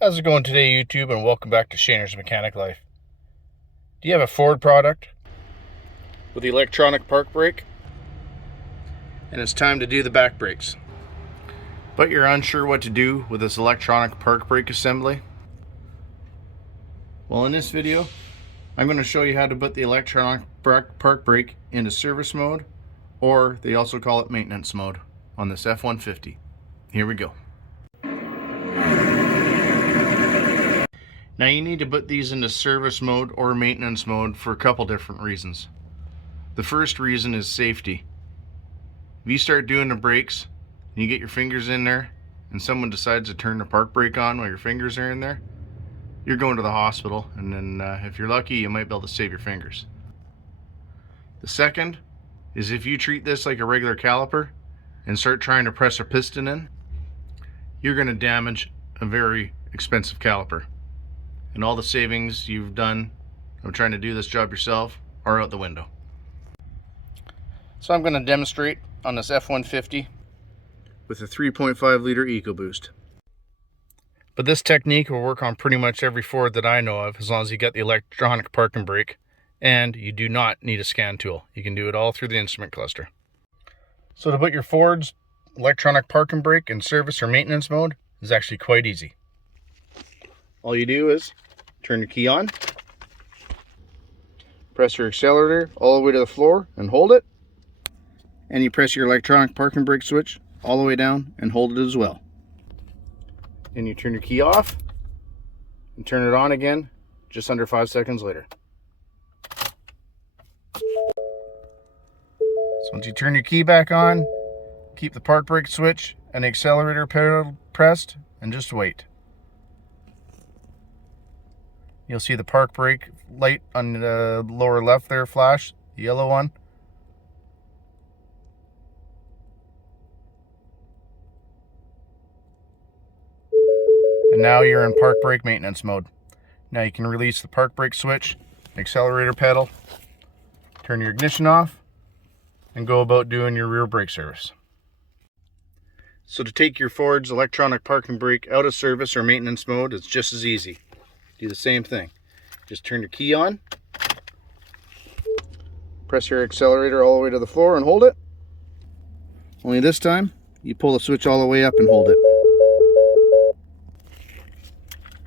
How's it going today, YouTube, and welcome back to Shaner's Mechanic Life. Do you have a Ford product with the electronic park brake? And it's time to do the back brakes. But you're unsure what to do with this electronic park brake assembly? Well, in this video, I'm going to show you how to put the electronic park brake into service mode, or they also call it maintenance mode, on this F150. Here we go. Now you need to put these into service mode or maintenance mode for a couple different reasons. The first reason is safety. If you start doing the brakes and you get your fingers in there and someone decides to turn the park brake on while your fingers are in there, you're going to the hospital, and then if you're lucky, you might be able to save your fingers. The second is if you treat this like a regular caliper and start trying to press a piston in, you're going to damage a very expensive caliper. And all the savings you've done of trying to do this job yourself are out the window. So I'm going to demonstrate on this F150 with a 3.5 liter EcoBoost. But this technique will work on pretty much every Ford that I know of, as long as you get the electronic parking brake, and you do not need a scan tool. You can do it all through the instrument cluster. So to put your Ford's electronic parking brake in service or maintenance mode is actually quite easy. All you do is turn your key on, press your accelerator all the way to the floor and hold it, and you press your electronic parking brake switch all the way down and hold it as well. And you turn your key off and turn it on again just under 5 seconds later. So once you turn your key back on, keep the park brake switch and the accelerator pedal pressed and just wait. You'll see the park brake light on the lower left there flash, the yellow one. And now you're in park brake maintenance mode. Now you can release the park brake switch, accelerator pedal, turn your ignition off, and go about doing your rear brake service. So to take your Ford's electronic parking brake out of service or maintenance mode, it's just as easy. Do the same thing. Just turn your key on, press your accelerator all the way to the floor and hold it. Only this time, you pull the switch all the way up and hold it.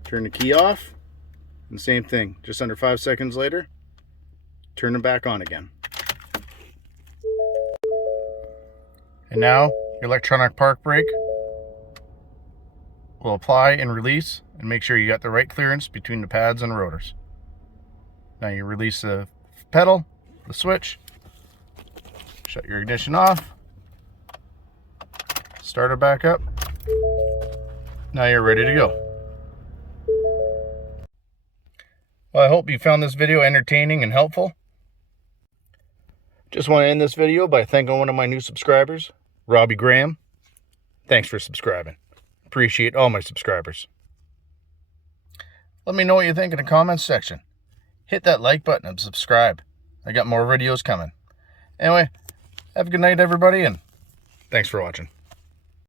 Turn the key off, and same thing. Just under 5 seconds later, turn it back on again. And now, your electronic park brake will apply and release, and make sure you got the right clearance between the pads and rotors. Now you release the pedal, the switch, shut your ignition off, start it back up. Now you're ready to go. Well, I hope you found this video entertaining and helpful. Just want to end this video by thanking one of my new subscribers, Robbie Graham. Thanks for subscribing. Appreciate all my subscribers. Let me know what you think in the comments section. Hit that like button and subscribe. I got more videos coming. Anyway, have a good night, everybody, and thanks for watching.